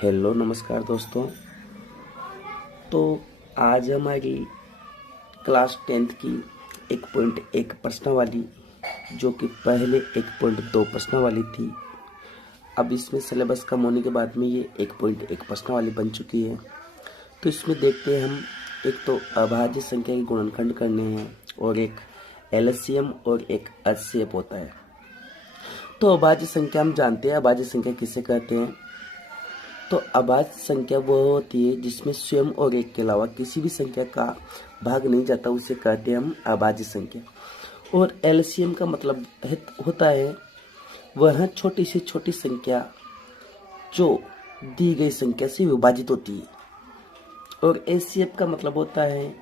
Hello नमस्कार दोस्तों। तो आज हमारी क्लास 10th की 1.1 प्रश्न वाली, जो कि पहले 1.2 प्रश्न वाली थी, अब इसमें सिलेबस कम होने के बाद में ये 1.1 प्रश्न वाली बन चुकी है। तो इसमें देखते हैं हम, एक तो अभाज्य संख्या के गुणनखंड करने हैं और एक एलसीएम और एक एचसीएफ होता है। तो अभाज्य संख्या हम जानते हैं, अभाज्य संख्या किसे कहते हैं। तो अभाज्य संख्या वो होती है जिसमें स्वयं और एक के अलावा किसी भी संख्या का भाग नहीं जाता, उसे कहते हैं हम अभाज्य संख्या। और एलसीएम का मतलब होता है वह छोटी से छोटी संख्या जो दी गई संख्या से विभाजित होती है। और एचसीएफ का मतलब होता है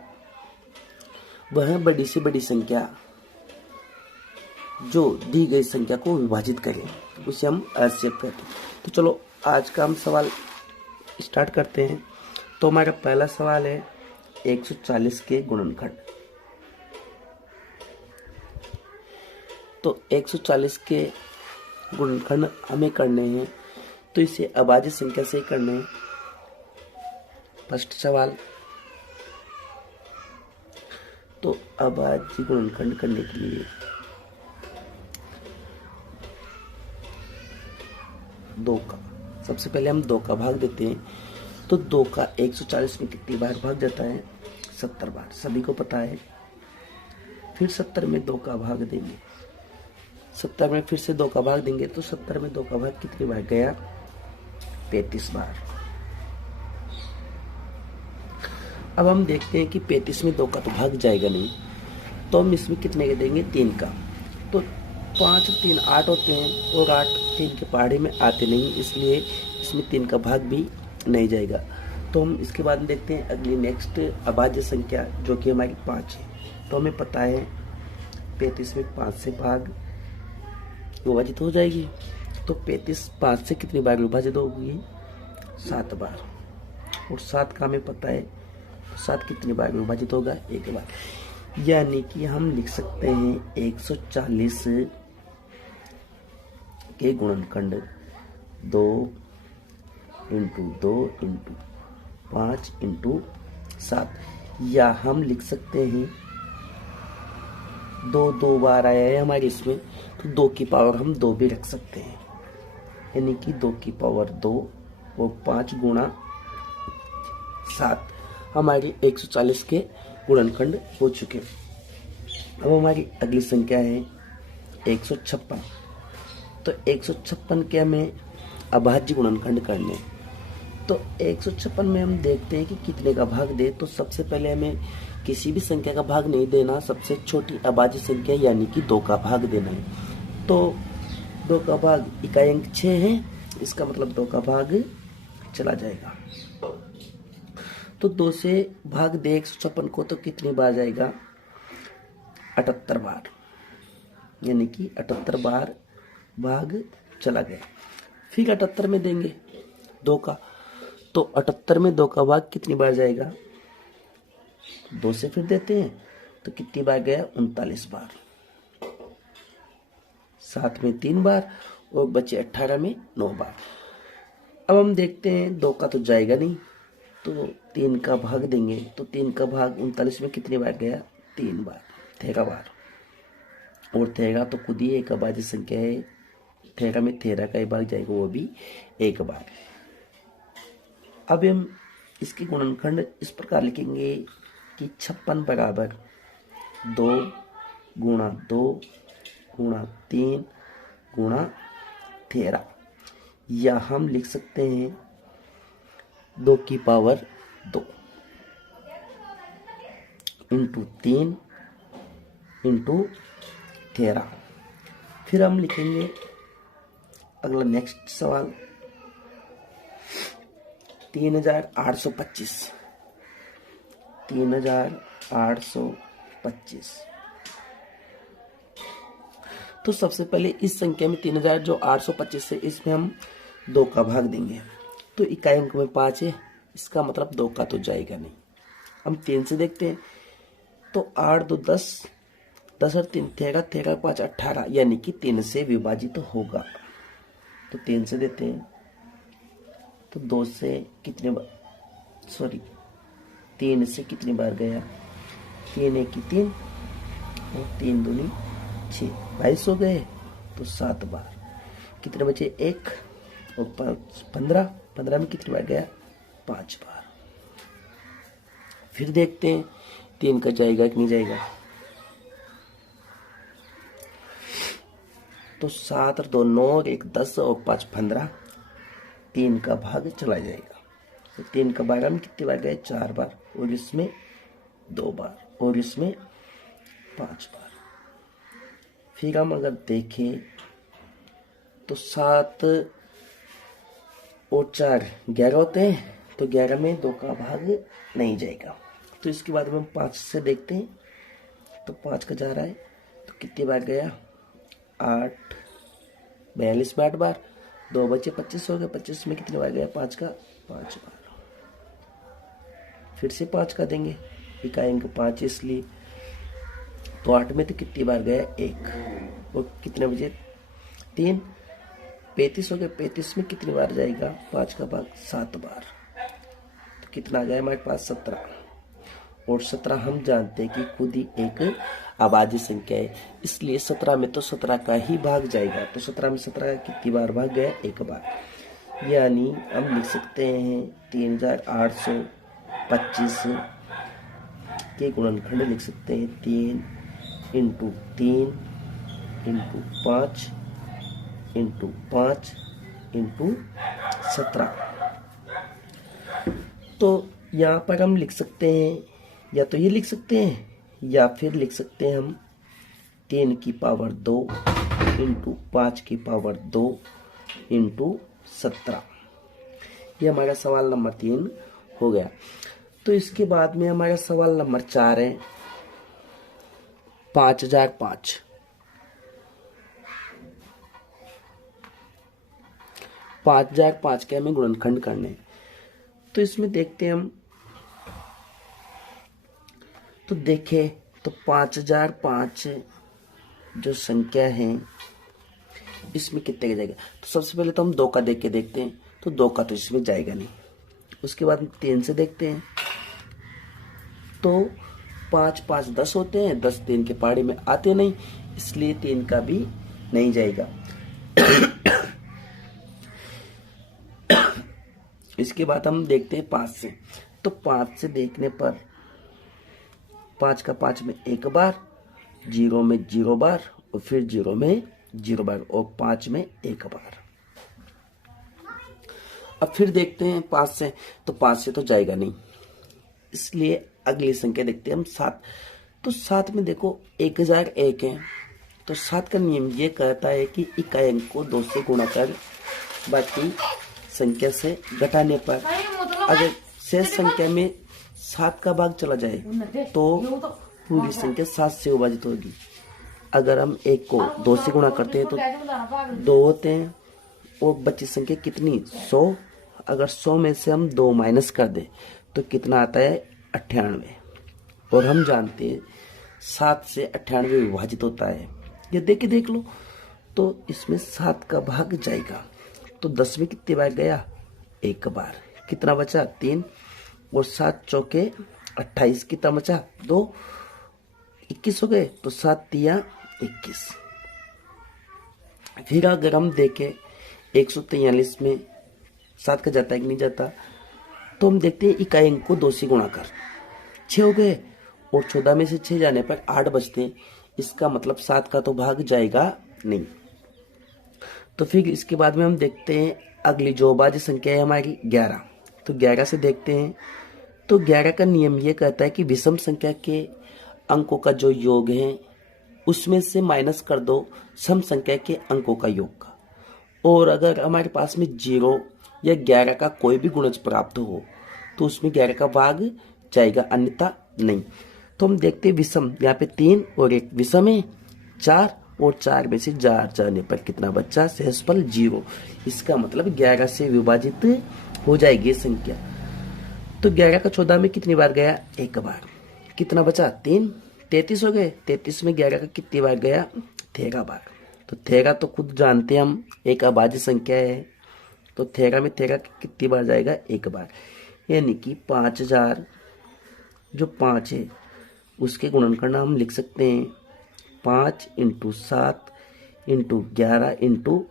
वह बड़ी से बड़ी संख्या जो दी गई संख्या को विभाजित करे, उसे हम एचसीएफ कहते हैं। तो चलो आज का हम सवाल स्टार्ट करते हैं। तो हमारा पहला सवाल है 140 के गुणनखंड। तो 140 के गुणनखंड हमें करने हैं, तो इसे अभाज्य संख्या से करने हैं। फर्स्ट सवाल, तो अभाज्य गुणनखंड करने के लिए दो का, सबसे पहले हम 2 का भाग देते हैं। तो 2 का 140 में कितनी बार भाग जाता है? 70 बार, सभी को पता है। फिर 70 में 2 का भाग देंगे, 70 में फिर से 2 का भाग देंगे, तो 70 में 2 का भाग कितनी बार गया? 35 बार। अब हम देखते हैं कि 35 में 2 का तो भाग जाएगा नहीं, तो हम इसमें कितने के देंगे? 3 का। तो 5 3 8 होते हैं और 8 3 के पहाड़े में आते नहीं, इसलिए इसमें 3 का भाग भी नहीं जाएगा। तो हम इसके बाद देखते हैं अगली नेक्स्ट अभाज्य संख्या, जो कि हमारी 5 है। तो हमें पता है 35 में 5 से भाग विभाजित हो जाएगी। तो 35 5 से कितनी बार विभाजित होगी? 7 बार। और 7 का हमें पता है 7 कितनी बार विभाजित होगा? 1 बार। यानी कि हम लिख सकते हैं 140 के गुणनखंड 2 × 2 × 5 × 7, या हम लिख सकते हैं 2 बार आया है हमारे इसमें, तो 2 की पावर हम 2 भी रख सकते हैं, यानी कि 2 की पावर 2 और 5 × 7 हमारी 140 के गुणनखंड हो चुके। अब हमारी अगली संख्या है 156। तो 156 के हमें अभाज्य गुणनखंड करने। तो 156 में हम देखते हैं कि कितने का भाग दे। तो सबसे पहले हमें किसी भी संख्या का भाग नहीं देना, सबसे छोटी अभाज्य संख्या यानी कि 2 का भाग देना है। तो 2 का भाग इकाई अंक 6 है, इसका मतलब 2 का भाग चला जाएगा। तो 2 से भाग दे 156 को, तो कितनी बार जाएगा? 78 बार, यानी कि 78 बार भाग चला गया। फिर 78 में देंगे 2 का, तो 78 में 2 का भाग कितनी बार जाएगा? 2 से फिर देते हैं, तो कितनी बार गया? 39 बार। 7 में 3 बार और बचे 18 में 9 बार। अब हम देखते हैं 2 का तो जाएगा नहीं, तो 3 का भाग देंगे। तो 3 का भाग 39 में कितनी बार गया? 3 बार, 13 बार। और 13 तो खुद ही एक अभाज्य संख्या है, 13 में 13 का ही भाग जाएगा, वो भी 1 बार। अब हम इसके गुणनखंड इस प्रकार लिखेंगे कि 56 बराबर 2 × 2 × 3 × 13, या हम लिख सकते हैं 2 की पावर 2 × 3 × 13। फिर हम लिखेंगे अगला नेक्स्ट सवाल 3825। 3825। तो सबसे पहले इस संख्या में 3000 जो 825 है, इसमें हम 2 का भाग देंगे। तो इकाई अंक में 5 है, इसका मतलब 2 का तो जाएगा नहीं। हम 3 से देखते हैं, तो 8 2 10, 10 और 3 13, 13 5 18, यानी कि 3 से विभाजित होगा। तो 3 से देते हैं, तो 2 से कितने बार, सॉरी 3 से कितनी बार गया, 3 एक की 3 और 3 दूनी 6, 22 हो गए। तो 7 बार कितने बचे, 1 और 5 15, 15 में कितनी बार गया, 5 बार। फिर देखते हैं 3 का जाएगा कि नहीं जाएगा। तो 7 और 2 9 और 1 10 और 5 15, 3 का भाग चला जाएगा। तो 3 का 12 में कितनी बार गए, 4 बार, और इसमें 2 बार, और इसमें 5 बार। फिर हम अगर देखें तो 7 और 4 11 होते हैं, तो 11 में 2 का भाग नहीं जाएगा। तो इसके बाद में हम 5 से देखते हैं, तो 5 का जा रहा है, तो कितनी बार गया, 8, 42 में 8 बार, 2 बचे 25 हो गए, 25 में कितनी बार गया, 5 का 5 बार। फिर से 5 का देंगे, इकाई अंक 5 इसलिए, तो 8 में तो कितनी बार गया, 1, और कितने बजे 3, 35 हो गए, 35 में कितनी बार जाएगा, 5 का भाग 7 बार। तो कितना आ गया हमारे पास, 17, और 17 हम जानते हैं कि खुद ही एक अभाज्य संख्या है, इसलिए 17 में तो 17 का ही भाग जाएगा। तो 17 में 17 का कितनी बार भाग गया, 1 बार। यानी हम लिख सकते हैं 3825 के गुणनखंड लिख सकते हैं 3 × 3 × 5 × 5 × 17। तो यहाँ पर हम लिख सकते हैं, या तो ये लिख सकते हैं, या फिर लिख सकते हैं हम 10 की पावर 2 × 5 की पावर 2 × 17। ये हमारा सवाल नंबर 3 हो गया। तो इसके बाद में हमारा सवाल नंबर 4 है 5005। 5005 के हमें गुणनखंड करने, तो इसमें देखते हैं हम, तो देखें तो 5005 जो संख्या है इसमें कितने का जाएगा। तो सबसे पहले तो हम 2 का देख के देखते हैं, तो 2 का तो इसमें जाएगा नहीं। उसके बाद 3 से देखते हैं, तो 5 5 10 होते हैं, 10 3 के पहाड़ी में आते नहीं, इसलिए 3 का भी नहीं जाएगा। इसके बाद हम देखते हैं 5 से, तो 5 से देखने पर 5 का 5 में 1 बार, 0 में 0 बार, और फिर 0 में 0 बार, और 5 में 1 बार। अब फिर देखते हैं 5 से, तो 5 से तो जाएगा नहीं, इसलिए अगली संख्या देखते हैं हम 7। तो 7 में देखो 1001 है, तो 7 का नियम ये कहता है कि इकाई अंक को 2 से गुणा कर बाकी संख्या से घटाने पर अगर शेष संख्या में 7 का भाग चला जाए तो पूरी संख्या 7 से विभाजित होगी। अगर हम 1 को 2 से गुणा करते हैं तो 2 होते हैं, और बची संख्या कितनी, 100। अगर 100 में से हम 2 माइनस कर दें तो कितना आता है, 98। और हम जानते हैं 7 से 98 विभाजित होता है, ये देख लो। तो इसमें 7 का भाग जाएगा, तो 10 में कितनी बार गया, 1 बार। कितना बचा, 3, और 7 चौके 28, कितना बचा, 2, 21 हो गए। तो 7 तिया 21। फिर अगर हम देखें 143 में 7 का जाता है कि नहीं जाता, तो हम देखते हैं इकाई अंक को 2 से गुणा कर 6 हो गए, और 14 में से 6 जाने पर 8 बचते हैं, इसका मतलब 7 का तो भाग जाएगा नहीं। तो फिर इसके बाद में हम देखते हैं अगली जो अभाज्य संख्या है हमारी 11। तो 11 से देखते हैं, तो 11 का नियम ये कहता है कि विषम संख्या के अंकों का जो योग है उसमें से माइनस कर दो सम संख्या के अंकों का योग का, और अगर हमारे पास में 0 या 11 का कोई भी गुणज प्राप्त हो तो उसमें 11 का भाग जाएगा, अन्यथा नहीं। तो हम देखते हैं विषम, यहाँ पे 3 और 1 विषम है, 4 और 4 में से 4 जाने पर कितना बच्चा, शेषफल 0। इसका मतलब 11 से विभाजित हो जाएगी संख्या। तो 11 का 14 में कितनी बार गया, 1 बार। कितना बचा, 3, 33 हो गए। 33 में 11 का कितनी बार गया, 13 बार। तो 13 तो खुद जानते हैं हम एक अभाज्य संख्या है, तो तेरह में तेरह कितनी बार जाएगा, एक बार, यानी कि 5000 जो 5 है उसके गुणनखंड हम लिख सकते हैं 5 × 7 × 11 ×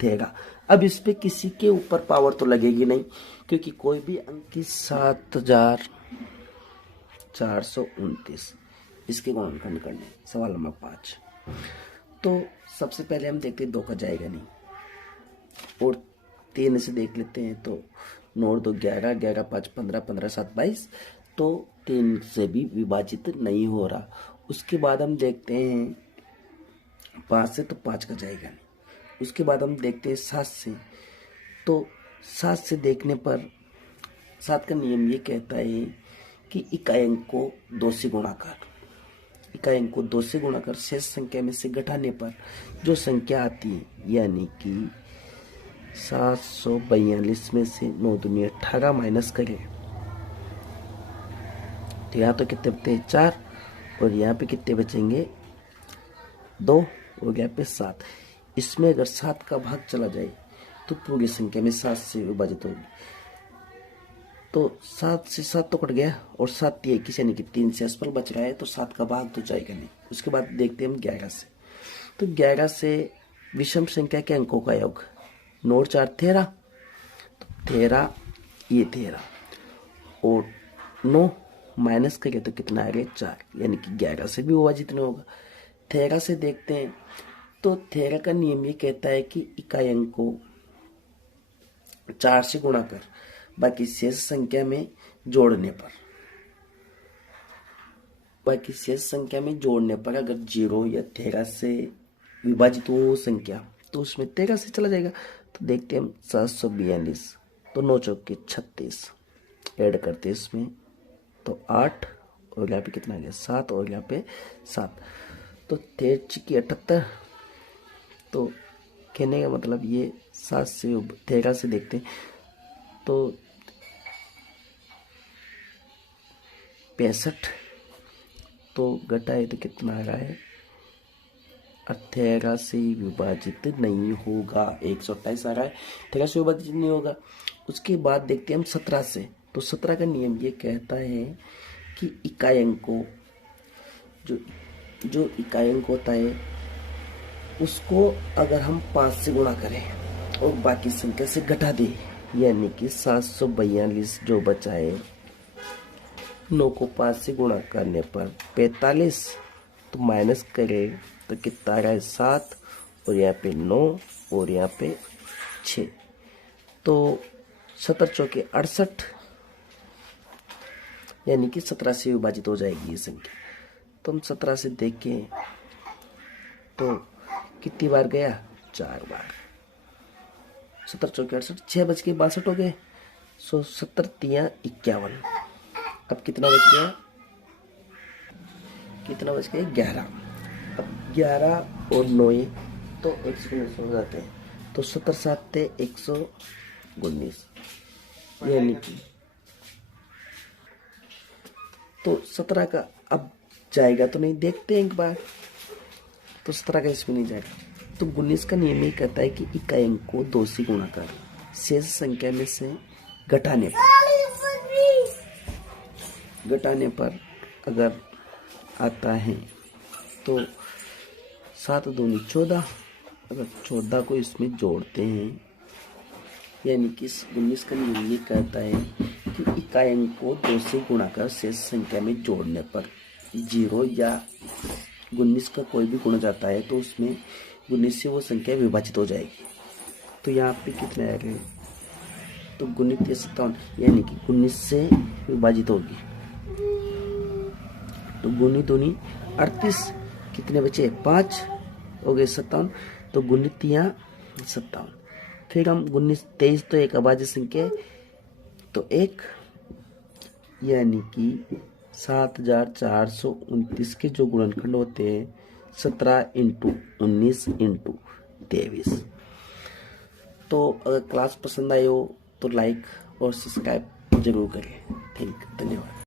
13। अब इस पे किसी के ऊपर पावर तो लगेगी नहीं, क्योंकि कोई भी अंक की 7429 इसके गुणनखंड करने। सवाल नंबर 5। तो सबसे पहले हम देखते हैं 2 का जाएगा नहीं, और 3 से देख लेते हैं। तो 9 2 11, 11 5 15, 15 7 22, तो 3 से भी विभाजित नहीं हो रहा। उसके बाद हम देखते हैं 5 से, तो 5 का जाएगा नहीं। उसके बाद हम देखते हैं 7 से, तो 7 से देखने पर 7 का नियम ये कहता है कि इकाई अंक को 2 से गुणा कर, इकाई अंक को 2 से गुणा कर शेष संख्या में से घटाने पर जो संख्या आती है, यानी कि 742 में से 9 दूनी 18 माइनस करें, तो यहाँ तो कितने बचते हैं 4, और यहाँ पे कितने बचेंगे 2, और यहाँ पे 7। इसमें अगर 7 का भाग चला जाए तो पूरी संख्या में 7 से विभाजित होगी। तो 7 से 7 तो कट गया, और 7 21 यानी कि 3 से असफल बच रहा है, तो 7 का भाग तो जाएगा नहीं। उसके बाद देखते हैं हम 11 से। तो 11 से विषम संख्या के अंकों का योग 9 और 4 13, तो 13 ये 13, और 9 माइनस करें तो कितना आ गया 4, यानी कि 11 से भी विभाजित नहीं होगा। 13 से देखते हैं, तो 13 का नियम ये कहता है कि इकाई अंक को 4 से गुणा कर बाकी शेष संख्या में जोड़ने पर, अगर 0 या 13 से विभाजित हो संख्या तो उसमें 13 से चला जाएगा। तो देखते हैं हम 742, तो 9 चौके 36 ऐड करते हैं इसमें, तो 8, और यहाँ पे कितना आ गया 7, और यहाँ पे 7, तो 13 78। तो कहने का मतलब ये 7 से 13 से देखते हैं, तो 65, तो घटाए तो कितना आ रहा है 18 से विभाजित नहीं होगा, 128 आ रहा है, 13 से विभाजित नहीं होगा। उसके बाद देखते हैं हम 17 से। तो 17 का नियम ये कहता है कि इकाई अंक को जो इकाई अंक होता है उसको अगर हम 5 से गुणा करें और बाकी संख्या से घटा दें, यानी कि 742 जो बचा है, 9 को 5 से गुणा करने पर 45, तो माइनस करें तो कितना आ रहा है 7, और यहाँ पे 9, और यहाँ पे 6, तो 17 चौके 68, यानी कि 17 से विभाजित हो जाएगी ये संख्या। तो हम 17 से देखें तो कितनी बार गया 4 बार, 17 चौके 68, 6 बच के 62 हो गए, 70 3 51। अब कितना बच गया 11। अब 11 और 9 तो 119 हो जाते हैं, तो 70 7 थे 119, यानी कि तो 17 का अब जाएगा तो नहीं, देखते हैं एक बार। तो 17 का इसमें नहीं जाएगा। तो 19 का नियम ये कहता है कि इकाई अंक को 2 से गुणा कर शेष संख्या में से घटाने पर अगर आता है तो 7 दूनी 14, अगर 14 को इसमें जोड़ते हैं, यानी कि 19 का नियम ये कहता है कि इकाई अंक को 2 से गुणा कर शेष संख्या में जोड़ने पर 0 या 19 का कोई भी गुण जाता है तो उसमें 19 से वो संख्या विभाजित हो जाएगी। तो यहाँ पे कितना आ गया, तो गुणित 57, यानी कि 19 से विभाजित होगी, तो गुणित दूनी 38, कितने बचे 5 हो गए 57, तो गुणित यहाँ 57। फिर हम 19 23 तो एक अभाज्य संख्या तो 1, यानी कि 7429 के जो गुणनखंड होते हैं 17 × 19 × 23। तो अगर क्लास पसंद आई हो तो लाइक और सब्सक्राइब जरूर करें। थैंक यू, धन्यवाद।